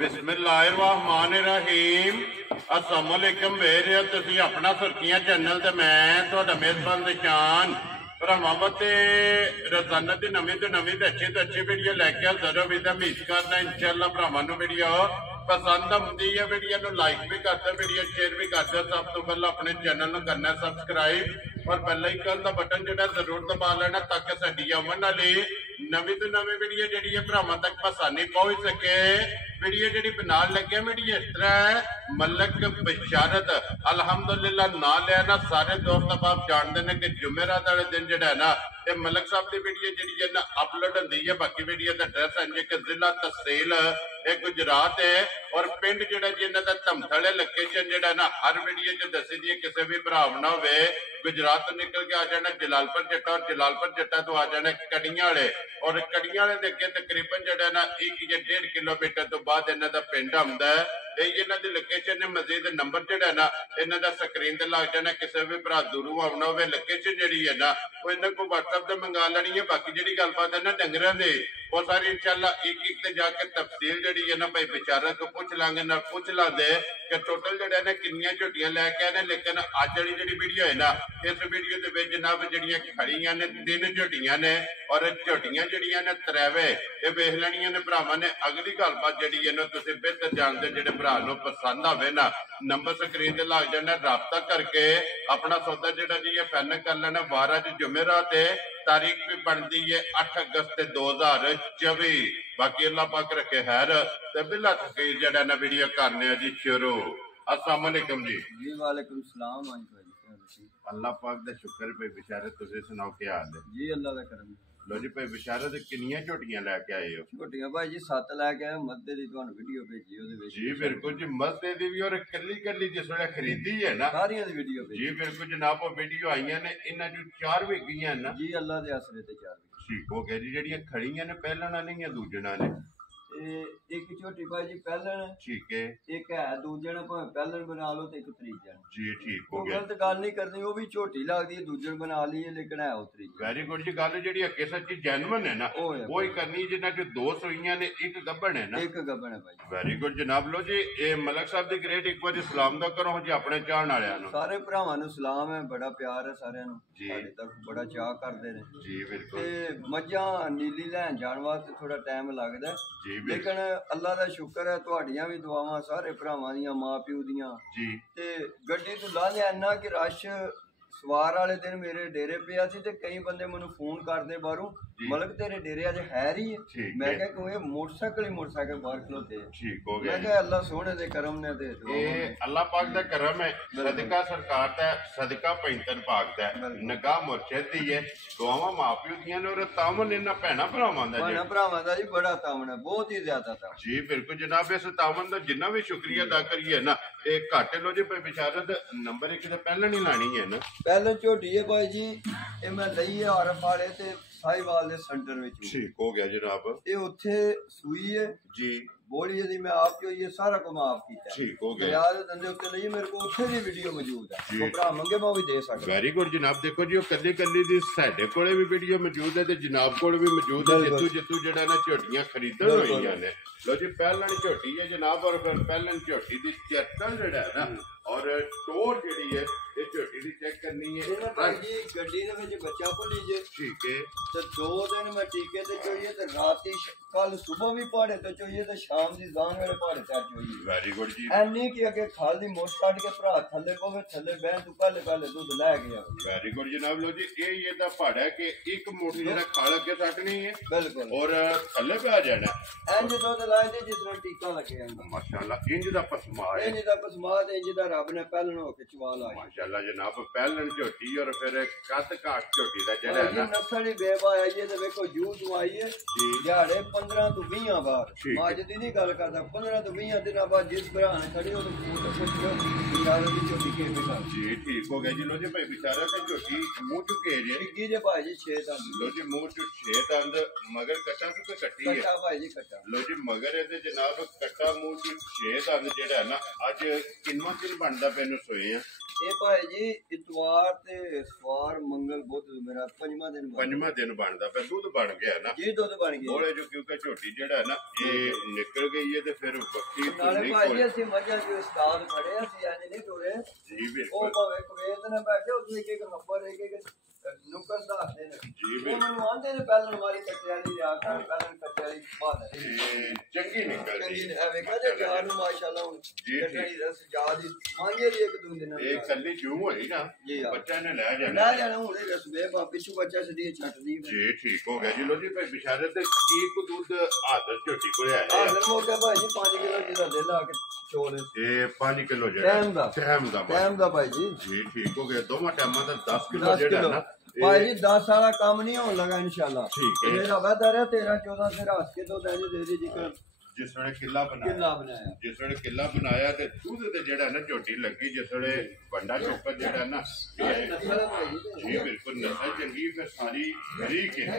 बिस्मिल्लाहिर्रहमानिर्रहीम अस्सलामुअलैकुम वेरियो तुसी अपना सुर्खियां चैनल ते मैं तुहाडा मेजबान निशान भरावां ते रोजाना दी नवीं तो अच्छी वीडियो लैके हाजिर होवी ते उम्मीद करना इंशाअल्लाह भरावां नूं वीडियो पसंद आउंदी है। वीडियो नूं लाइक भी करदे, वीडियो शेयर भी करदे। सब तो पहले अपने चैनल नूं करना सबसक्राइब और बेल आइकन दा बटन जिहड़ा जरूर दबा लेना ताकि साडी आउण वाली नवीं तो नवीं वीडियो जिहड़ी है भरावां तक आसानी पहुंच सके। वीडियो जी बनाने लगे वीडियो इस तरह है मलक बशारत अलहमदुलिल्लाह ना लिया ना सारे दोस्त आप जानते हैं कि जुमेरात वाले दिन जो है ना ये मलक साहब की वीडियो जी है ना अपलोड होती है। बाकी वीडियो का एड्रैस है कि जिला तहसील गुजरात है और पिंड जो जी इन्हों का धमथड़े लोकेशन जो ना हर वीडियो च दसी दी किसी भी भरा ना हो गुजरात तो निकल के आ जाना जलालपुर जट्टा और जलालपुर जट्टा तो आ जाना कड़ियां वाले और कड़ियां वाले अगे तकरीबन जो ना 1 या 1.5 किलोमीटर तो बाद इन्हों का पिंड आंदा है। यही इन्हों की लोकेशन है। मजीद नंबर जो ना इन्हों का स्क्रीन से लग जाना किसी भी भरा दूरों आना हो लोकेशन जी है ना वो इन्होंने को व्हाट्सएप से मंगा लेनी है। बाकी जी गलबात है ना डंगरों की वो सारी इंशाअल्लाह एक ते जाके तफसील जी है ना भाई बिचारा को पूछ लांगे ना पूछ लाते कि टोटल जो है ना किनिया झोटियां लैके आए। लेकिन अज वाली जी वीडियो है ना इस वीडियो के जनाब जड़िया खड़िया ने 3 झोटियां ने और झोटियां जड़िया ने 3 ये वेख लेनिया ने भरावां ने। अगली गलबात जी है ना तुम बेहतर जानते जो भरा पसंद आवे ना नंबर स्क्रीन से लग जाना राबता करके अपना सौदा जो जी है फाइनल कर लेना। 12 जुमेरात तारीख भी बनती है 8 अगस्त 2024। बाकी अल्लाह पाक रखे खैर ते बिला तकरीर जड़ा ना वीडियो करने जी शुरू। अस्सलाम वालेकुम जी। जी वालेकुम सलाम। अल्लाह पाक दा शुक्र पे बिचारे तुसी सुनाओ क्या हाल है जी? अल्लाह दा करम। लो जी भाई बिचारे ते किनियां झोटियां लेके आए हो? झोटियां भाई जी 7 लेके आए। मद्दे दी तुहानू वीडियो भेजी ओदे विच जी बिल्कुल जी मस्ते दी भी और कल्ली जिस वेले खरीदी है ना सारियां दी वीडियो भेजी जी बिल्कुल जनाब। वो वीडियो आईयां ने इन्हां जो 4 भी गईयां ना जी अल्लाह दे आसरे ते 4 भी ठीक हो गया जी। जड़ियां खड़ियां ने पहलना नहीं है दूजना ने एक झोटी भाई जी पहलन ठीक है एक है दूजे ने भावे पहलन बना लो ते एक त्रीजन जी ठीक हो वो गया। गलत गल नहीं करनी। वो भी झोटी लगदी है दूजन बना ली है लेकिन है वो त्रीजन। वेरी गुड जी। गल जी अगे सच्ची जैनवन है ना वो ही करनी जिन्ना जो 2 सुइयां ने एक गब्बन है ना एक गब्बन है भाई। वेरी गुड जनाब। लो जी ये मलक साहब दी ग्रेट एक बार सलाम दा करो जी अपने चाहण वालियां नु। सारे भरावां नु सलाम है, बड़ा प्यार है सारियां नु। साडी तरफ बड़ा चाह करदे ने जी बिल्कुल। ते मज्जां नीली लैन जाण वास्ते थोड़ा टाइम लगदा जी लेकिन अल्लाह दा शुक्र है तुहाडियां भी दुआवां सारे भरावां दियां मां प्यो दियां जी ते गड्डी तो ला लिया इन्ना कि रश सवार वाले दिन मेरे डेरे पिया सी ते कई बंदे मैनू फोन करदे बाहरों मलक तेरे डेरे अज है ही मैं क्या क्यों मोटरसाइकिल बाहर खलोते ठीक हो गया। मैं क्या अल्लाह सोने दे करम ने दे अल्लाह पाक दा करम है। सदका सरकार दा सदका पैंतन पाक दा निगाह मुर्शिद दी है दुआवां मां प्यो दियां ने और तामन इन्हां भैणां भरावां दा जी बड़ा तामन है बहुत ही ज्यादा था जी बिल्कुल जनाब। इस तामन दा जिन्ना भी शुक्रिया अदा करिए ना ये घट लो जी बिशारत नंबर 1 ते पहले नहीं लानी है ना पहले झोटी है भाई जी ये मैं लई है आरफ वाले ते साहिवाल दे सेंटर विच ठीक हो गया जनाब। ये उत्थे सूई है जी बोलिए दी मैं आप जो ये सारा को माफ कीता ठीक हो गया। यार धंधे उत्ते नहीं मेरे को उत्थे दी वीडियो मौजूद है तो भरा मंगे मैं भी दे सकदा। वेरी गुड जनाब। देखो जी कल्ली कल्ली दी साडे कोले भी वीडियो मौजूद है ते जनाब कोल भी मौजूद है जितू जड़ा ना झोटियां खरीदण होईयां ने। लो जी पहलन झोटी है जनाब और फिर पहलन झोटी दी चेतन जड़ा है ना और टोर जेडी है ये झोटी दी चेक करनी है भाई जी गड्डी दे विच बच्चा को लीजिए ठीक है ते 2 दिन मैं टीके ते चाहिए ते राती कल सुबह भी पहाड़े ते चाहिए ते शाम दी जान वाले पहाड़े ते चाहिए। वेरी गुड जी। एनी कि अगे खाली मोट काट के भरा थल्ले पवे थल्ले बैठ तू पहले दूध लै गया। वेरी गुड जनाब। लो जी ये दा पहाड़ा है कि एक मोटी जरा खाल अगे सटनी है बिल्कुल और थल्ले पे आ जाना इंज दूध लाए दे जिस तरह टीका लगे माशाल्लाह। इंज दा पसमा है इंज दा पसमा ते इंज दा रब ने पहलन हो के चवाल आया माशाल्लाह जनाब। पहलन झोटी और फिर कद काट झोटी दा जड़ा है ना नस्ल ही बेबा आई है ते देखो जूस आई है दिहाड़े 15 तो 20 बार आज दी नहीं गल करदा 15 तो 20 दिन बाद जिस भरा ने खड़ी हो तो पुछो बेचारे दी झोटी के बेकार जी ठीक हो गया जी। लो जी भाई बेचारा ते झोटी मुंह चुके जे डिग्गी जे भाई जी 6 दंद। लो जी मुंह चु 6 दंद मगर कट्टा तो कट्टी है कट्टा भाई जी कट्टा। लो जी मगर ये जनाब कट्टा मुंह चु 6 दंद जेड़ा है ना अज किन्ना दिन बनदा पैनू सोए हैं ਇਹ ਭਾਈ ਜੀ ਇਤਵਾਰ ਤੇ ਸਵਾਰ ਮੰਗਲ ਬੁੱਧ ਮੇਰਾ ਪੰਜਵਾਂ ਦਿਨ ਪੰਜਵਾਂ ਦਿਨ ਬਣਦਾ ਪਿਆ ਦੁੱਧ ਬਣ ਗਿਆ ਨਾ ਜੀ ਦੁੱਧ ਬਣ ਗਿਆ ਥੋੜੇ ਜੋ ਕਿਉਂਕਿ ਝੋਟੀ ਜਿਹੜਾ ਹੈ ਨਾ ਇਹ ਨਿਕਲ ਗਈ ਹੈ ਤੇ ਫਿਰ ਬੱਕੀ ਨਾਲੇ ਭਾਈ ਜੀ ਅਸੀਂ ਮੱਝਾਂ ਦੇ ਉਸਤਾਦ ਖੜੇ ਆ ਸੀ ਅੱਜ ਨਹੀਂ ਟੁਰੇ ਜੀ ਉਹ ਬਿਲਕੁਲ ਭਾਵੇਂ ਕਵੇਤ ਨਾ ਬੈਠੇ ਉਹ ਇੱਕ ਨੰਬਰ ਇੱਕ ਨੁਕਰ ਦੱਸਦੇ ਨੇ ਜੀ ਉਹ ਬਿਲਕੁਲ ਮੈਨੂੰ ਆਂਦੇ ਨੇ ਪਹਿਲਾਂ ਮਾਰੀ ਕੱਟਿਆ ਦੀ ਲਿਆ ਕਰ ਪਹਿਲਾਂ ਕੱਟਿਆ ਦੀ ਬਾਤ ਇਹ ਚੰਗੀ ਨਿਕਲਦੀ ਚੰਗੀ ਨੇ ਐ ਵੇਖਿਆ ਜੇ ਯਾਰ ਨੂੰ ਮਾਸ਼ਾਅੱਲਾ ਹੁਣ ਜੀ, ਜਿਹੜੀ ਰਸ ਯਾਦ ਹੀ ਮੰਗੇ ਦੀ ਇੱਕ ਦੋ ਦਿਨ ਇਹ ਕੱਲੀ ਜੂ ਹੋਈ ਨਾ ਜੀ ਹਾਂ। ਬੱਚਾ ਨੇ ਲੈ ਨਾ ਜਾਣਾ ਜਾਣਾ ਹੁਣੇ ਰਸ ਵੇ ਬਾ ਪਿੱਛੂ ਬੱਚਾ ਸਦੀ ਛੱਡਦੀ ਜੀ ਠੀਕ ਹੋ ਗਿਆ ਜੀ ਲੋ ਜੀ ਭਾਈ ਬਿਸ਼ਾਰਤ ਤੇ ਕੀ ਕੋ ਦੁੱਧ ਆਦਰ ਝੋਟੀ ਕੋਲ ਆਇਆ ਆ ਹੈ ਫਿਰ ਮੋਕੇ ਭਾਈ ਜੀ 5 ਕਿਲੋ ਜਿਹਦਾ ਦੇ ਲਾ ਕੇ ਚੋਲ ਇਹ 5 ਕਿਲੋ ਜਿਹੜਾ ਟਾਈਮ ਦਾ ਟਾਈਮ ਦਾ ਟਾਈਮ ਦਾ ਭਾਈ ਜੀ ਜੀ ਠੀਕ ਹੋ ਗਿਆ ਦੋਵਾਂ ਟਾਈਮਾਂ ਦਾ 10 ਕਿਲੋ 10 ਜਿਹੜਾ ਕਿਲੋ ਨਾ ਭਾਈ ਜੀ 10 ਵਾਲਾ ਕੰਮ ਨਹੀਂ ਹੋਣ ਲੱਗਾ ਇਨਸ਼ਾਅੱਲਾ ਠੀਕ ਹੈ। ਮੇਰਾ ਵਾਦਾ ਰਿਹਾ 13 14 ਫਿਰ ਹੱਸ ਕੇ ਤੋਂ ਦੇਣੀ ਦੇ ਦੀ ਜਿਕਰ ਜਿਸ ਵੇਲੇ ਕਿੱਲਾ ਬਣਾਇਆ ਕਿੱਲਾ ਬਣਾਇਆ ਜਿਸ ਵੇਲੇ ਕਿੱਲਾ ਬਣਾਇਆ ਤੇ ਦੁੱਧ ਤੇ ਜਿਹੜਾ ਨਾ ਝੋਟੀ ਲੱਗੀ ਜਿਸ ਵੇਲੇ ਵੱਡਾ ਚੋਕਰ ਜਿਹੜਾ ਨਾ ਇਹ ਨਸਲ ਭਾਈ ਜੀ ਜੀ ਬਿਲਕੁਲ ਨਸਲ ਚੰਗੀ ਫਿਰ ਸਾਰੀ ਬਰੀਕ ਹੈ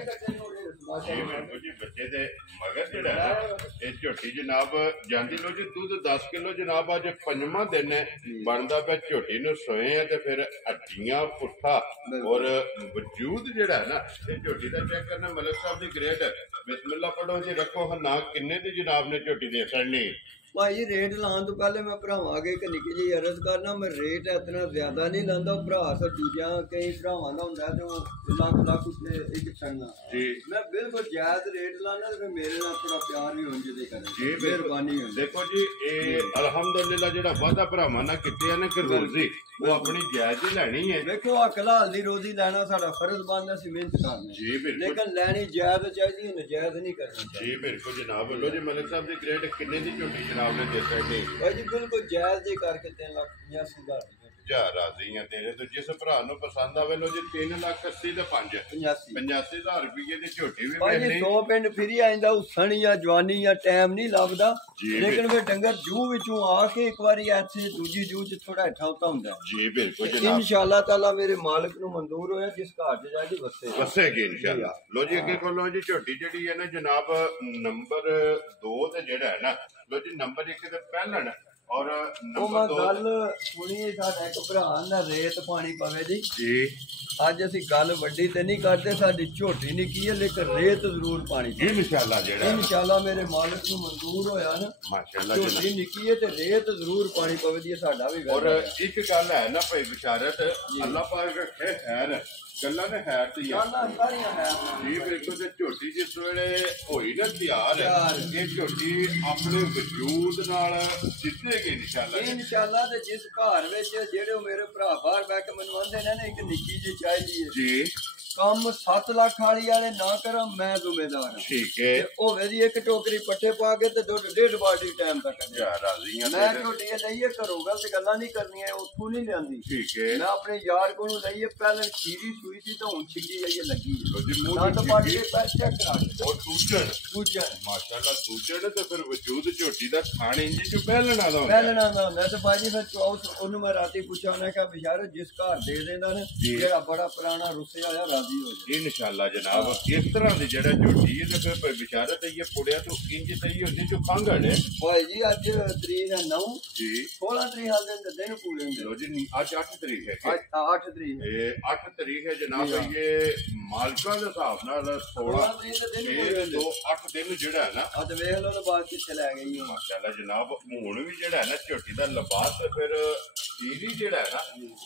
ਜੀ ਬਿਲਕੁਲ ਜੀ ਬੱਚੇ ਦੇ ਮਗਰ ਜਿਹੜਾ ਨਾ ਇਹ ਝੋਟੀ ਜਨਾਬ ਜਾਂਦੀ ਲੋ ਜੀ ਦੁੱਧ 10 ਕਿਲੋ ਜਨਾਬ ਅੱਜ ਪੰਜਵਾਂ ਦਿਨ ਹੈ ਬਣਦਾ ਪਿਆ ਝੋਟੀ ਨੂੰ ਸੋਏ ਆ ਤੇ ਫਿਰ ਹੱਡੀਆਂ ਪੁੱਠਾ ਔਰ ਵਜੂਦ ਜਿਹੜਾ ਹੈ ਨਾ ਇਹ ਝੋਟੀ ਦਾ ਚੈੱਕ ਕਰਨਾ ਮਲਕ ਸਾਹਿਬ ਦੀ ਗ੍ਰੇਡ ਬਿਸਮਿਲ੍ਲਾ ਪੜੋ ਜੀ ਰੱਖੋ ਨਾ ਕਿੰਨੇ ਦੀ ਜਨਾਬ ਨੇ ਝੋਟੀ ਦੇ ਛੜਨੀ ਭਾਈ ਜੀ ਰੇਟ ਲਾਉਣ ਤੋਂ ਪਹਿਲੇ ਮੈਂ ਭਰਾਵਾਂ ਅੱਗੇ ਇੱਕ ਨਿੱਕੀ ਜਿਹੀ ਅਰਜ਼ ਕਰਨਾ ਮੈਂ ਰੇਟ ਇਤਨਾ ਜ਼ਿਆਦਾ ਨਹੀਂ ਲਾਉਂਦਾ ਭਰਾ ਸਰ ਦੂਜਿਆਂ ਕਈ ਭਰਾਵਾਂ ਦਾ ਹੁੰਦਾ ਤੇ ਉਹ ਲੱਖ ਉੱਤੇ ਇੱਕ ਛੜਨਾ ਜੀ ਮੈਂ ਬਿਲਕੁਲ ਜਾਇਜ਼ ਰੇਟ ਲਾਣਾ ਤੇ ਮੇਰੇ ਨਾਲ ਥੋੜਾ ਪਿਆਰ ਵੀ ਹੋਣ ਜਿਹਦੇ ਕਰੇ ਜੀ ਮਿਹਰਬਾਨੀ ਹੋਣੀ ਦੇਖੋ ਜੀ ਇਹ ਅਲਹਮਦੁਲਿਲਾ ਜਿਹੜਾ ਵਾਦਾ ਭਰਾਵਾਂ ਨਾਲ ਕੀਤੇ ਆ ਨਾ ਕਿ ਰੋਜ਼ੀ ਉਹ ਆਪਣੀ ਜਾਇਜ਼ ਹੀ ਲੈਣੀ ਹੈ ਵੇਖੋ ਆ ਹਲਾਲ ਦੀ ਰੋਜ਼ੀ ਲੈਣਾ ਸਾਡਾ ਫਰਜ਼ ਬਣਦਾ ਸੀ ਮਿਹਨਤ ਕਰਨੀ ਜੀ ਬਿਲਕੁਲ ਲੇਕਿਨ ਲੈਣੀ ਜਾਇਜ਼ ਚਾਹੀਦੀ ਹੈ ਨਜਾਇਜ਼ ਨਹੀਂ ਕਰਨੀ ਜੀ ਬਿਲਕੁਲ ਜਨਾਬ ਵੱਲੋਂ ਜੀ ਮਲਕ ਸਾਹਿਬ ਦੀ ਗ੍ਰੇਡ ਕਿੰਨੇ ਦੀ ਝੋਟੀ ਜਨਾਬ ਨੇ ਦੇ ਸਕਦੇ ਭਾਈ ਜੀ ਬਿਲਕੁਲ ਜਾਇਜ਼ ਹੀ ਕਰਕੇ 3,85,000 ਜਾ ਰਾਜ਼ੀ ਆ ਤੇਰੇ ਤੋਂ ਜਿਸ ਭਰਾ ਨੂੰ ਪਸੰਦ ਆਵੇ ਲੋ ਜੀ 3,80,000 ਤੇ 5 85 85,000 ਰੁਪਏ ਦੀ ਝੋਟੀ ਵੀ ਭਾਈ ਜੀ ਵੇਖਣੀ 100 ਪਿੰਡ ਫਿਰੀ ਆਇੰਦਾ ਉਸਣ ਜਾਂ ਜਵਾਨੀ ਜਾਂ ਟਾਈਮ ਨਹੀਂ ਲੱਭਦਾ ਜੀ, ਲੇਕਿਨ ਵੇ ਡੰਗਰ ਜੂ ਵਿੱਚੋਂ ਆ ਕੇ ਇੱਕ ਵਾਰੀ ਇੱਥੇ ਦੂਜੀ ਜੂ ਚ ਥੋੜਾ ਹੇਠਾਂ ਉਤਾ ਹੁੰਦਾ ਜੀ ਬਿਲਕੁਲ ਜਨਾਬ ਇਨਸ਼ਾਅੱਲਾ ਤਾਲਾ ਮੇਰੇ ਮਾਲਕ ਨੂੰ ਮਨਜ਼ੂਰ ਹੋਇਆ ਜਿਸ ਘਰ ਚ ਜਾ ਕੇ ਵਸੇ ਵਸੇਗੀ ਇਨਸ਼ਾਅੱਲਾ ਲੋ ਜੀ ਅੱਗੇ ਕੋਲੋਂ ਜੀ ਝੋਟੀ ਜਿਹੜੀ ਹੈ ਨਾ ਜਨਾਬ ਨੰਬਰ 2 ਤੇ ਜਿਹੜਾ ਹੈ ਨਾ ਲੋ ਜੀ ਨੰਬਰ 1 ਤੇ ਪਹਿਲਣ ਔਰ ਉਹ ਮੈਂ ਨੰਬਰ 2 ਗੱਲ ਸੁਣੀ ਸਾਡਾ ਇੱਕ ਭਰਾ ਦਾ ਰੇਤ ਪਾਣੀ ਪਵੇ ਜੀ ਜੀ ਅੱਜ ਅਸੀਂ ਗੱਲ ਵੱਡੀ ਤੇ ਨਹੀਂ ਕਰਦੇ ਸਾਡੀ ਝੋਟੀ ਨਹੀਂ ਕੀ ਹੈ ਲੇਕਿਨ ਰੇਤ ਜ਼ਰੂਰ ਪਾਣੀ ਪਵੇ ਇਨਸ਼ਾਅੱਲਾ ਜਿਹੜਾ ਇਨਸ਼ਾਅੱਲਾ ਮੇਰੇ ਮਾਲਕ ਨੂੰ ਮਨਜ਼ੂਰ ਹੋਇਆ ਨਾ ਮਾਸ਼ਾਅੱਲਾ ਜਨਾਬ ਝੋਟੀ ਨਿੱਕੀ ਹੈ ਤੇ ਰੇਤ ਜ਼ਰੂਰ ਪਾਣੀ ਪਵੇ ਦੀ ਸਾਡਾ ਵੀ ਔਰ ਵੈਦਾ ਹੈ। ਇੱਕ ਗੱਲ ਹੈ ਨਾ ਭਾਈ ਬਿਸ਼ਾਰਤ ਅੱਲਾਹ ਪਾਕ ਰੱਖੇ ਖੈਰ ਗੱਲਾਂ ਨੇ ਖੈਰ ਤੇ ਹੀ ਆ ਜਾਨਾਂ ਸਾਰੀਆਂ ਹੈ ਜੀ ਬਿਲਕੁਲ ਤੇ ਝੋਟੀ ਜਿਸ ਵੇਲੇ ਹੋਈ ਨਾ ਤਿਆਰ ਇਹ ਝੋਟੀ ਆਪਣੇ ਵਜੂਦ ਨਾਲ ਜਿੱਤੇਗੀ ਇਨਸ਼ਾਅੱਲਾ ਇਨਸ਼ਾਅੱਲਾ ਤੇ ਜਿਸ ਘਰ ਵਿੱਚ ਜਿਹੜੇ ਉਹ ਮੇਰੇ ਭਰਾ ਬਾਹਰ ਬੈ ਕੇ ਮੈਨੂੰ ਆਂਦੇ ਨੇ ਨਾ ਇੱਕ ਨਿੱਕੀ ਜਿਹੀ ਚਾਹੀਦੀ ਹੈ ਜੀ ਕੰਮ 7 ਲੱਖ ਵਾਲੇ ਨਾ ਕਰਾਂ ਮੈਂ ਜ਼ਿੰਮੇਦਾਰ ਹਾਂ ਠੀਕ ਹੈ ਤੇ ਉਹ ਵੇਦੀ ਇੱਕ ਟੋਕਰੀ ਪੱਠੇ ਪਾ ਕੇ ਤੇ ਦੁੱਧ 1.5 ਬਾਲਟੀ ਟਾਈਮ ਤੱਕ ਜਾ ਰਾਜ਼ੀਆਂ ਮੈਂ ਤੇ ਝੋਟੀਆਂ ਲਈਏ ਘਰੋਂ ਗਲਤ ਗੱਲਾਂ ਨਹੀਂ ਕਰਨੀਆਂ ਉੱਥੋਂ ਨਹੀਂ ਲਿਆਂਦੀ ਠੀਕ ਹੈ ਮੈਂ ਆਪਣੇ ਯਾਰ ਕੋਲੋਂ ਲਈਏ ਪਹਿਲਾਂ ਖੀਰੀ ਸੂਈ ਸੀ ਤਾਂ ਹੁਣ ਛਿੱਗੀ ਆਈ ਲੱਗੀ ਲੋ ਜੀ ਮੂੰਹ ਨਟ ਦੀ ਪੜ ਚੀਜ਼ੀ ਕੇ ਪੈਸੇ ਚੈੱਕ ਕਰਾ ਕੇ ਔਰ ਸੂਚਣ ਪੁੱਛਿਆ ਮਾਸ਼ਾਅੱਲਾ ਸੂਚਣ ਤੇ ਫਿਰ ਵਜੂਦ ਝੋਟੀ ਦਾ ਖਾਣੇ ਇੰਜ ਚ ਪਹਿਲਣਾ ਦਾ ਹੁੰਦਾ ਪਹਿਲਣਾ ਦਾ ਹੁੰਦਾ ਤੇ ਬਾਜੀ ਫਿਰ ਚੌਥ ਉਹਨੂੰ ਮੈਂ ਰਾਤੀ ਪੁੱਛਿਆ ਉਹਨੇ ਕਿਹਾ ਬਿਸ਼ਾਰ ਜਿਸ ਘਰ ਦੇ ਦੇਂਦਾ ਨਾ ਜਿਹੜਾ ਬੜਾ ਪੁਰਾਣਾ ਰੁੱਸੇ ਆਇਆ ਰਾਜ਼ੀ ਹੋ ਜਾਏ ਇਨਸ਼ਾਅੱਲਾ ਜਨਾਬ ਇਸ ਤਰ੍ਹਾਂ ਦੀ ਜਿਹੜਾ ਝੋਟੀ ਹੈ ਤੇ ਫਿਰ ਬਿਸ਼ਾਰਤ ਇਹ ਪੁੜਿਆ ਤੋਂ ਇੰਜ ਸਹੀ ਹੁੰਦੀ ਜੋ ਖਾਂਗੜ ਹੈ ਭਾਈ ਜੀ ਅੱਜ ਤਰੀਕ ਹੈ 9 ਜੀ 16 ਤਰੀਕ ਹਾਲ ਦਿਨ ਪੂਰੇ ਹੁੰਦੇ ਲੋ ਜੀ ਅੱਜ 8 ਤਰੀਕ ਹੈ ਅੱਜ 8 ਤਰੀਕ ਇਹ 8 ਤਰੀਕ ਹੈ ਜਨਾਬ ਇਹ ਮਾਲਕਾਂ ਦੇ ਹਿਸਾਬ ਨਾਲ 16 ਤਰੀਕ ਦੇ ਦਿਨ 6 2 8 ਦਿਨ ਜਿਹੜਾ ਹੈ ਨਾ ਆ ਤੇ ਵੇਖ ਲਓ ਤਾਂ ਬਾਅਦ ਕਿੱਥੇ ਲੈ ਗਈ ਹੈ ਮਾਸ਼ਾਅੱਲਾ ਜਨਾਬ ਹੁਣ ਵੀ ਜਿਹੜਾ ਹੈ ਨਾ ਝੋਟੀ ਦਾ ਲਿਬਾਸ ਤੇ ਫਿਰ ਸੀਰੀ ਜਿਹੜਾ ਹੈ ਨਾ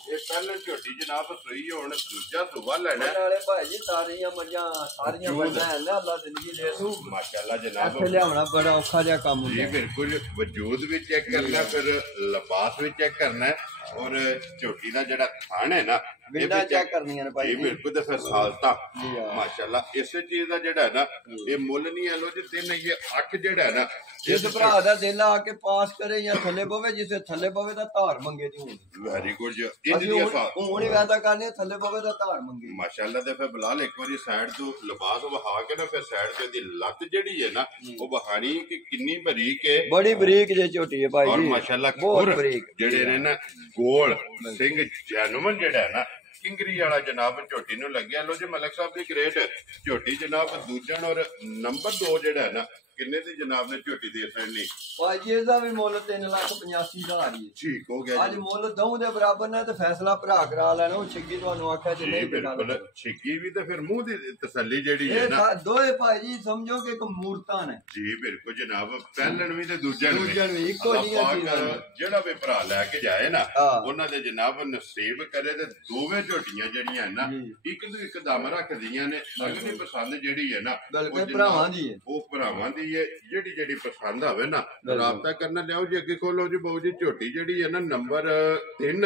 ਇਹ ਪਹਿਲਾਂ ਝੋਟੀ ਜਨਾਬ ਸੋਈ ਹੁਣ ਦੂਜਾ ਸੁਬਾ ਲੈਣਾ ਨਾਲੇ ਭਾਈ ਜੀ ਸਾਰੀਆਂ ਮੱਝਾਂ ਸਾਰੀਆਂ ਮੱਝਾਂ ਹੈ ਨਾ ਅੱਲਾ ਜ਼ਿੰਦਗੀ ਦੇ ਦੂ ਮਾਸ਼ਾਅੱਲਾ ਜਨਾਬ ਇੱਥੇ ਲਿਆਉਣਾ ਬੜਾ ਔਖਾ ਜਿਹਾ ਕੰਮ ਹੁੰਦਾ ਜੀ ਬਿਲਕੁਲ ਵਜੂਦ ਵੀ ਚੈੱਕ ਕਰਨਾ ਫਿਰ ਲਿਬਾਸ ਵੀ ਚੈੱਕ ਕਰਨਾ ਔਰ ਝੋਟੀ ਦਾ ਜਿਹੜਾ ਖਾਣ ਹੈ ਨਾ ਵਿੰਡਾ ਚੈੱਕ ਕਰਨੀਆਂ ਨੇ ਭਾਈ ਜੀ ਬਿਲਕੁਲ ਤੇ ਫਿਰ ਸਾਲਤਾ ਜੀ ਹਾਂ। ਮਾਸ਼ਾਅੱਲਾ ਇਸੇ ਚੀਜ਼ ਦਾ ਜਿਹੜਾ ਹੈ ਨਾ ਇਹ ਮੁੱਲ ਨਹੀਂ ਹੈ ਲੋ ਜੀ ਦਿਨ ਇਹ 8 ਜਿਹੜਾ ਹੈ ਨਾ ਜਿਸ ਭਰਾ ਦਾ ਦਿਲ ਆ ਕੇ ਪਾਸ ਕਰੇ ਜਾਂ ਥੱਲੇ ਪਵੇ ਜਿਸੇ ਥੱਲੇ ਪਵੇ ਤਾਂ ਧਾਰ ਮੰਗੇ ਦੀ ਹੁੰਦੀ ਵੈਰੀ ਗੁੱਡ ਇੰਜ ਦੀ ਸਾਲ ਹੁਣ ਹੀ ਵਾਦਾ ਕਰਨੇ ਥੱਲੇ ਪਵੇ ਤਾਂ ਧਾਰ ਮੰਗੇ ਮਾਸ਼ਾਅੱਲਾ ਤੇ ਫਿਰ ਬਲਾਲ ਇੱਕ ਵਾਰੀ ਸਾਈਡ ਤੋਂ ਲਿਬਾਸ ਵਹਾ ਕੇ ਨਾ ਫਿਰ ਸਾਈਡ ਤੇ ਦੀ ਲੱਤ ਜਿਹੜੀ ਹੈ ਨਾ ਉਹ ਵਹਾਣੀ ਕਿ ਕਿੰਨੀ ਬਰੀਕ ਹੈ ਬੜੀ ਬਰੀਕ ਜੇ ਝੋਟੀ ਹੈ ਭਾਈ ਔਰ ਜੀ ਮਾਸ਼ਾਅੱਲਾ ਬਹੁਤ ਖੁਰ ਬਰੀਕ ਜਿਹੜੇ ਨੇ ਨਾ ਗੋਲ ਸਿੰਘ ਜੈਨੂਮਨ ਜਿਹੜਾ ਹੈ ਨਾ ਕਿੰਗਰੀ ਵਾਲਾ ਜਨਾਬ ਝੋਟੀ ਨੂੰ ਲੱਗਿਆ ਲੋ ਜੀ ਮਲਕ ਸਾਹਿਬ ਦੀ ਗ੍ਰੇਟ ਝੋਟੀ ਜਨਾਬ ਦੂਜਣ ਔਰ ਨੰਬਰ 2 ਜਿਹੜਾ ਹੈ ਨਾ ਕਿੰਨੇ ਦੀ ਜਨਾਬ ਨੇ ਝੋਟੀ ਦੇ ਸੜਨੀ ਭਾਜੀ ਇਹਦਾ ਵੀ ਮੁੱਲ 3,85,000 ਹੀ ਹੈ। ਠੀਕ ਹੋ ਗਿਆ ਅੱਜ ਮੁੱਲ ਦਊ ਦੇ ਬਰਾਬਰ ਨੇ ਤੇ ਫੈਸਲਾ ਭਰਾ ਕਰਾ ਲੈਣਾ। ਉਹ ਛਿੱਗੀ ਤੁਹਾਨੂੰ ਆਖਿਆ ਜੇ ਨਹੀਂ ਬਿਲਕੁਲ ਛਿੱਗੀ ਵੀ ਤੇ ਫਿਰ ਮੂੰਹ ਦੀ ਤਸੱਲੀ ਜਿਹੜੀ ਹੈ ਨਾ ਇਹ ਦੋਏ ਭਾਜੀ ਸਮਝੋ ਕਿ ਇੱਕ ਮੂਰਤਾਂ ਨੇ ਜੀ ਬਿਲਕੁਲ ਜਨਾਬ ਪਹਿਲਣ ਵੀ ਤੇ ਦੂਜਣ ਵੀ ਇੱਕੋ ਜਿਹੀਆਂ ਚੀਜ਼ਾਂ ਜਿਹੜਾ ਵੀ ਭਰਾ ਲੈ ਕੇ ਜਾਏ ਨਾ ਉਹਨਾਂ ਦੇ ਜਨਾਬ ਨਸੀਬ ਕਰੇ ਤੇ ਦੋਵੇਂ ਝੋਟੀਆਂ ਜਿਹੜੀਆਂ ਨਾ ਇੱਕ ਨੂੰ ਇੱਕ ਦਮ ਰੱਖਦੀਆਂ ਨੇ। ਅਗਲੀ ਪਸੰਦ ਜਿਹੜੀ ਹੈ ਨਾ ਉਹ ਭਰਾਵਾਂ ਦੀ ਹੈ, ਉਹ ਭਰਾਵਾਂ ਦੀ ਹੈ। ਜਿਹੜੀ ਪਸੰਦ ਆਵੇ ਨਾ ਰਾਬਤਾ ਕਰਨਾ ਲਿਆਓ ਜੀ ਅੱਗੇ ਖੋਲੋ ਜੀ ਬਾਊ ਜੀ। ਝੋਟੀ ਜਿਹੜੀ ਹੈ ਨਾ ਨੰਬਰ 3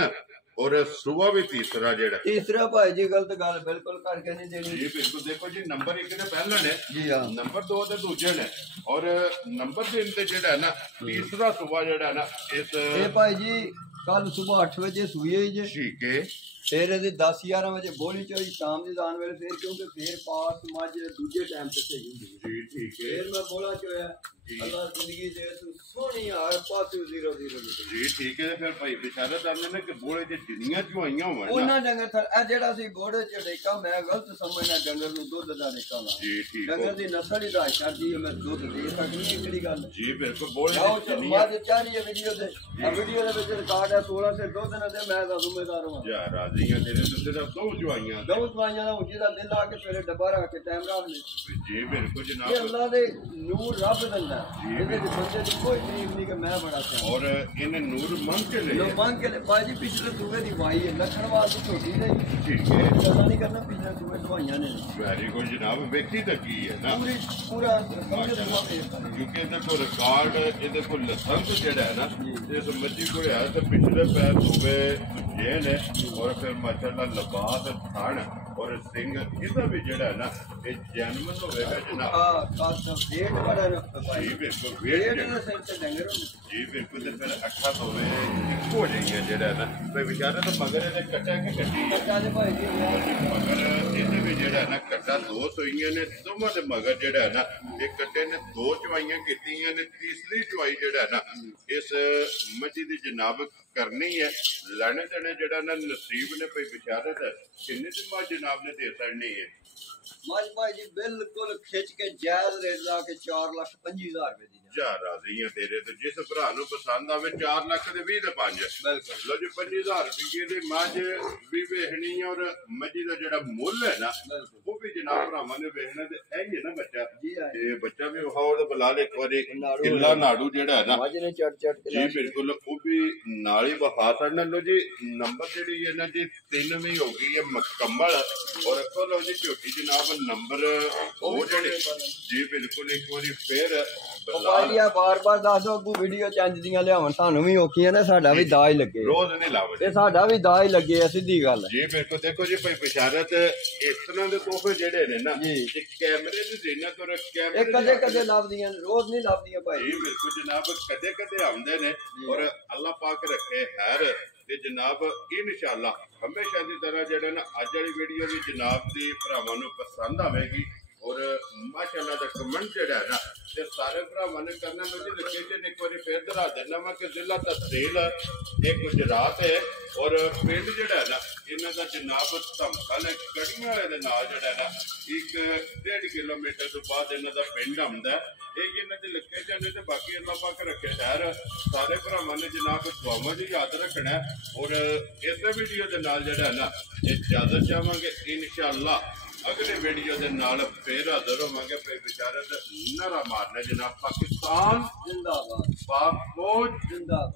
ਔਰ ਸੁਬਾ ਵੀ ਤੀਸਰਾ ਭਾਈ ਜੀ ਗਲਤ ਗੱਲ ਬਿਲਕੁਲ ਕਰਕੇ ਨਹੀਂ ਦੇਣੀ ਜੀ ਬਿਲਕੁਲ। ਦੇਖੋ ਜੀ ਨੰਬਰ 1 ਤੇ ਪਹਿਲਾ ਨੇ ਜੀ ਹਾਂ, ਨੰਬਰ 2 ਤੇ ਦੂਜੇ ਨੇ ਔਰ ਨੰਬਰ 3 ਤੇ ਜਿਹੜਾ ਨਾ ਤੀਸਰਾ ਸੁਬਾ ਜਿਹੜਾ ਨਾ ਇਹ ਭਾਈ ਜੀ ਕੱਲ ਸਵੇਰ 8 ਵਜੇ ਸੂਈ ਹੈ ਜੀ। ਠੀਕ ਹੈ। ਫਿਰ ਇਹਦੀ 10-11 ਵਜੇ ਬੋਲੀ ਚੋਈ ਸ਼ਾਮ ਦੀ ਦਾਨ ਵੇਲੇ ਫਿਰ ਕਿਉਂਕਿ ਫਿਰ ਪਾਸ ਮੱਝ ਦੂਜੇ ਟਾਈਮ ਤੇ ਸਹੀ ਹੁੰਦੀ ਹੈ ਜੀ। ਠੀਕ ਹੈ। ਫਿਰ ਮੈਂ ਬੋਲਾ ਚੋਇਆ ਅੱਲਾ ਜ਼ਿੰਦਗੀ ਦੇ ਤੂੰ ਸੋਹਣੀ ਹਾਰ ਪਾਸੂ 0 ਜੀ। ਠੀਕ ਹੈ। ਫਿਰ ਭਾਈ ਬਿਸ਼ਾਰਤ ਆਉਂਦੇ ਨੇ ਕਿ ਬੋਲੇ ਚ ਜਿੰਨੀਆਂ ਚੁਆਈਆਂ ਹੋਣ ਉਹਨਾਂ ਡੰਗਰ ਥਰ ਇਹ ਜਿਹੜਾ ਸੀ ਗੋੜੇ ਚ ਡੇਕਾ ਮੈਂ ਗਲਤ ਸਮਝਣਾ ਡੰਗਰ ਨੂੰ ਦੁੱਧ ਦਾ ਡੇਕਾ ਲਾ ਜੀ। ਠੀਕ ਡੰਗਰ ਦੀ ਨਸਲ ਹੀ ਦਾ ਸ਼ਰਦੀ ਮੈਂ ਦੁੱਧ ਦੇ ਸਕਦੀ ਹੈ ਕਿਹੜੀ ਗੱਲ ਜੀ ਬਿਲਕੁਲ ਬੋਲੇ ਬਾਅਦ ਚਾਰੀ ਹੈ ਵੀਡੀਓ ਦੇ ਵੀਡੀਓ ਦੇ ਵਿੱਚ ਰਿਕਾਰਡ ਹੈ 16 ਸੇ ਦੁੱਧ ਨਾ ਦੇ ਮੈਂ ਦਾ ਜ਼ਿੰਮੇਦਾਰ ਹਾਂ ਜਾ ਰਾਜ਼ੀਆਂ ਤੇਰੇ ਦੁੱਧ ਦਾ ਦੋ ਚੁਆਈਆਂ ਦਾ ਉੱਚੀ ਦਾ ਦਿਲ ਲਾ ਕੇ ਸਵੇਰੇ ਡੱਬਾ ਰੱਖ ਕੇ ਟਾਈਮ ਰੱਖ ਲੈ ਜੀ ਬਿਲਕੁਲ ਜਨਾਬ। ਇਹ ਅੱਲਾ ਦੇ ਨੂਰ ਰੱਬ ਦਿੰਦਾ ਇਹਦੇ ਵਿੱਚ ਬੰਦੇ ਦੀ ਕੋਈ ਤਰੀਫ ਨਹੀਂ ਕਿ ਮੈਂ ਬੜਾ ਚਾਹਾਂ ਔਰ ਇਹਨੇ ਨੂਰ ਮੰਗ ਕੇ ਲਿਆ ਮੰਗ ਕੇ ਬਾਜੀ ਪਿਛਲੇ ਸੂਬੇ ਦੀ ਵਾਈ ਹੈ ਲੱਖਣ ਵਾਸਤੇ ਛੋਟੀ ਨਹੀਂ। ਠੀਕ ਹੈ। ਪਤਾ ਨਹੀਂ ਕਰਨਾ ਪਿਛਲੇ ਸੂਬੇ ਦਵਾਈਆਂ ਨੇ ਵੈਰੀ ਗੁੱਡ ਜਨਾਬ। ਵੇਖੀ ਤਾਂ ਕੀ ਹੈ ਨਾ ਪੂਰਾ ਕਿਉਂਕਿ ਇਹਦੇ ਕੋਲ ਰਿਕਾਰਡ ਇਹਦੇ ਕੋਲ ਲਾਇਸੈਂਸ ਜਿਹੜਾ ਹੈ ਨਾ ਇਸ ਮੱਝੀ ਕੋਲ ਹੈ ਤੇ ਪਿਛਲੇ ਪੈਰ ਸੂਬੇ ਜੇ ਨੇ ਔਰ ਫਿਰ ਮਾਸ਼ਾਅੱਲਾ ਲਬਾਸ ਥਣ ਔਰ ਸਿੰਘ ਇਹਦਾ ਵੀ ਜਿਹੜਾ ਨਾ ਇਹ ਜਨਮ ਹੋਵੇਗਾ ਜਨਾਬ। ਵੇਟ ਬੜਾ ਨਾ ਜੀ ਬਿਲਕੁਲ ਵੇਟ ਜੀ ਬਿਲਕੁਲ। ਤੇ ਫਿਰ ਅੱਖਾਂ ਦੋਵੇਂ ਇੱਕ ਹੋ ਜਾਈਆਂ ਜਿਹੜਾ ਨਾ ਵੀ ਵਿਚਾਰੇ ਤਾਂ ਮਗਰ ਇਹਦੇ ਕੱਟਾ ਕਿ ਕੱਟੀ ਮਗਰ ਇਹਦੇ ਵੀ ਜਿਹੜਾ ਨਾ ਕੱਟਾ 2 ਸੋਈਆਂ ਨੇ ਦੋਵਾਂ ਦੇ ਮਗਰ ਜਿਹੜਾ ਨਾ ਇਹ ਕੱਟੇ ਨੇ 2 ਚਵਾਈਆਂ ਕੀਤੀਆਂ ਨੇ। ਤੀਸਰੀ ਚਵਾਈ ਜਿਹੜਾ ਨਾ ਇਸ ਮੱਝੀ ਦੀ ਜਨਾਬ ਕਰਨੀ ਹੈ। ਲੈਣੇ ਦੇਣੇ ਜਿਹੜਾ ਨਾ ਨਸੀਬ ਨੇ ਪਈ ਬਿਸ਼ਾਰਤ ਕਿੰਨੇ ਦੀ ਮੱਝ ਜਨਾਬ ਨੇ ਦੇ ਸੜਨੀ ਹੈ। ਮੱਝ ਭਾਈ ਜੀ ਬਿਲਕੁਲ ਖਿੱਚ ਕੇ ਜਾਇਜ਼ ਰੇਟ ਲਾ ਕੇ 4,25,000 ਰੁਪਏ ਦੀ ਜਾ ਰਾਜ਼ੀਆਂ ਤੇਰੇ ਤੇ ਜਿਸ ਭਰਾ ਨੂੰ ਪਸੰਦ ਆਵੇ 4 ਲੱਖ ਦੇ 20 ਦੇ 5 ਲੋ ਜੀ 25,000 ਰੁਪਏ ਦੀ ਮੱਝ ਵੀ ਵੇਖਣੀ ਔਰ ਮੱਝੀ ਦਾ ਜਿਹੜਾ ਮੁੱਲ ਹੈ ਨਾ ਉਹ ਵੀ ਜਨਾਬ ਭਰਾਵਾਂ ਨੇ ਵੇਖਣਾ ਤੇ ਇਹ ਹੀ ਹੈ ਨਾ ਬੱਚਾ ਤੇ ਬੱਚਾ ਵੀ ਹੋਰ ਬੁਲਾ ਲੈ ਇੱਕ ਵਾਰੀ ਕਿੱਲਾ ਨਾੜੂ ਜਿਹੜਾ ਹੈ ਨਾ ਮੱਝ ਨੇ ਚੜ ਜੀ ਬਿਲਕੁਲ ਉਹ ਵੀ ਨਾਲ ਹੀ ਵਖਾ ਸਕਣਾ। ਲੋ ਜੀ ਨੰਬਰ ਜਿਹੜੀ ਹੈ ਨਾ ਜੀ 3 ਵੀ ਹੋ ਗਈ ਹੈ ਮੁਕੰਮਲ ਔਰ ਅੱਖੋ ਲੋ ਜੀ ਝੋਟੀ ਜਨਾਬ ਨੰਬਰ ਉਹ ਜਿਹੜੇ ਜੀ ਬਿਲਕੁਲ ਇੱਕ ਵਾਰੀ ਫੇਰ ਬਾਰ-ਬਾਰ ਦੱਸ ਦੋ ਅੱਗੂ ਵੀਡੀਓ ਚੰਜ ਦੀਆਂ ਲਿਆਉਣ ਸਾਨੂੰ ਵੀ ਔਖੀਆਂ ਨੇ ਸਾਡਾ ਵੀ ਦਾਜ ਲੱਗੇ ਰੋਜ਼ ਨਹੀਂ ਲਾਵਦੇ ਇਹ ਸਾਡਾ ਵੀ ਦਾਜ ਲੱਗੇ ਆ ਸਿੱਧੀ ਗੱਲ ਜੀ ਬਿਲਕੁਲ। ਦੇਖੋ ਜੀ ਭਾਈ ਬਿਸ਼ਾਰਤ ਇਸ ਤਰ੍ਹਾਂ ਦੇ ਤੋਹਫੇ ਜਿਹੜੇ ਨੇ ਨਾ ਇਹ ਕੈਮਰੇ ਦੀ ਜ਼ੀਨਤ ਔਰ ਕੈਮਰੇ ਕਦੇ ਲੱਭਦੀਆਂ ਰੋਜ਼ ਨਹੀਂ ਲੱਭਦੀਆਂ ਭਾਈ ਜੀ ਬਿਲਕੁਲ ਜਨਾਬ। ਕਦੇ ਆਉਂਦੇ ਨੇ ਔਰ ਅੱਲਾਹ ਪਾਕ ਰੱਖੇ ਖੈਰ ਤੇ ਜਨਾਬ ਇਨਸ਼ਾਅੱਲਾ ਹਮੇਸ਼ਾ ਦੀ ਤਰ੍ਹਾਂ ਜਿਹੜਾ ਨਾ ਅੱਜ ਵਾਲੀ ਵੀਡੀਓ ਵੀ ਜਨਾਬ ਦੀ ਭਰਾਵਾਂ ਨੂੰ ਪਸੰਦ ਆਵੇਗੀ ਔਰ ਮਾਸ਼ਾਅੱਲਾ ਦਾ ਕਮੈਂਟ ਜਿਹੜਾ ਹੈ ਨਾ ਤੇ ਸਾਰੇ ਭਰਾਵਾਂ ਨੇ ਕਰਨਾ। ਮੈਂ ਜੀ ਲੋਕੇਸ਼ਨ ਇੱਕ ਵਾਰੀ ਫੇਰ ਦਿਖਾ ਦਿੰਦਾ ਮੈਂ ਕਿ ਜ਼ਿਲ੍ਹਾ ਤਹਿਸੀਲ ਇਹ ਗੁਜਰਾਤ ਹੈ ਔਰ ਪਿੰਡ ਜਿਹੜਾ ਹੈ ਨਾ ਇਹਨਾਂ ਦਾ ਜਨਾਬ ਧਮਕਲ ਕੜੀਆਂ ਵਾਲੇ ਦੇ ਨਾਲ ਜਿਹੜਾ ਨਾ 1.5 ਕਿਲੋਮੀਟਰ ਤੋਂ ਬਾਅਦ ਇਹਨਾਂ ਦਾ ਪਿੰਡ ਆਉਂਦਾ। ਇਹ ਇਹਨਾਂ ਦੇ ਲੋਕੇਸ਼ਨ ਨੇ ਤੇ ਬਾਕੀ ਅੱਲਾਹ ਪਾਕ ਰੱਖੇ ਸ਼ਹਿਰ ਸਾਰੇ ਭਰਾਵਾਂ ਨੇ ਜਨਾਬ ਦੁਆਵਾਂ ਦੀ ਯਾਦ ਰੱਖਣਾ ਔਰ ਇਸੇ ਵੀਡੀਓ ਦੇ ਨਾਲ ਜਿਹੜਾ ਨਾ ਇਹ ਇਜਾਜ਼ਤ ਚਾਹਾਂਗੇ ਇਨਸ਼ਾਅੱਲਾ ਅਗਲੇ ਵੀਡੀਓ ਦੇ ਨਾਲ ਫੇਰ ਹਾਜ਼ਰ ਹੋਵਾਂਗੇ। ਫਿਰ ਬਿਸ਼ਾਰਤ ਨਾਰਾ ਮਾਰਨਾ ਜਨਾਬ ਪਾਕਿਸਤਾਨ ਜ਼ਿੰਦਾਬਾਦ ਪਾਕ ਫੌਜ ਜ਼ਿੰਦਾਬਾਦ।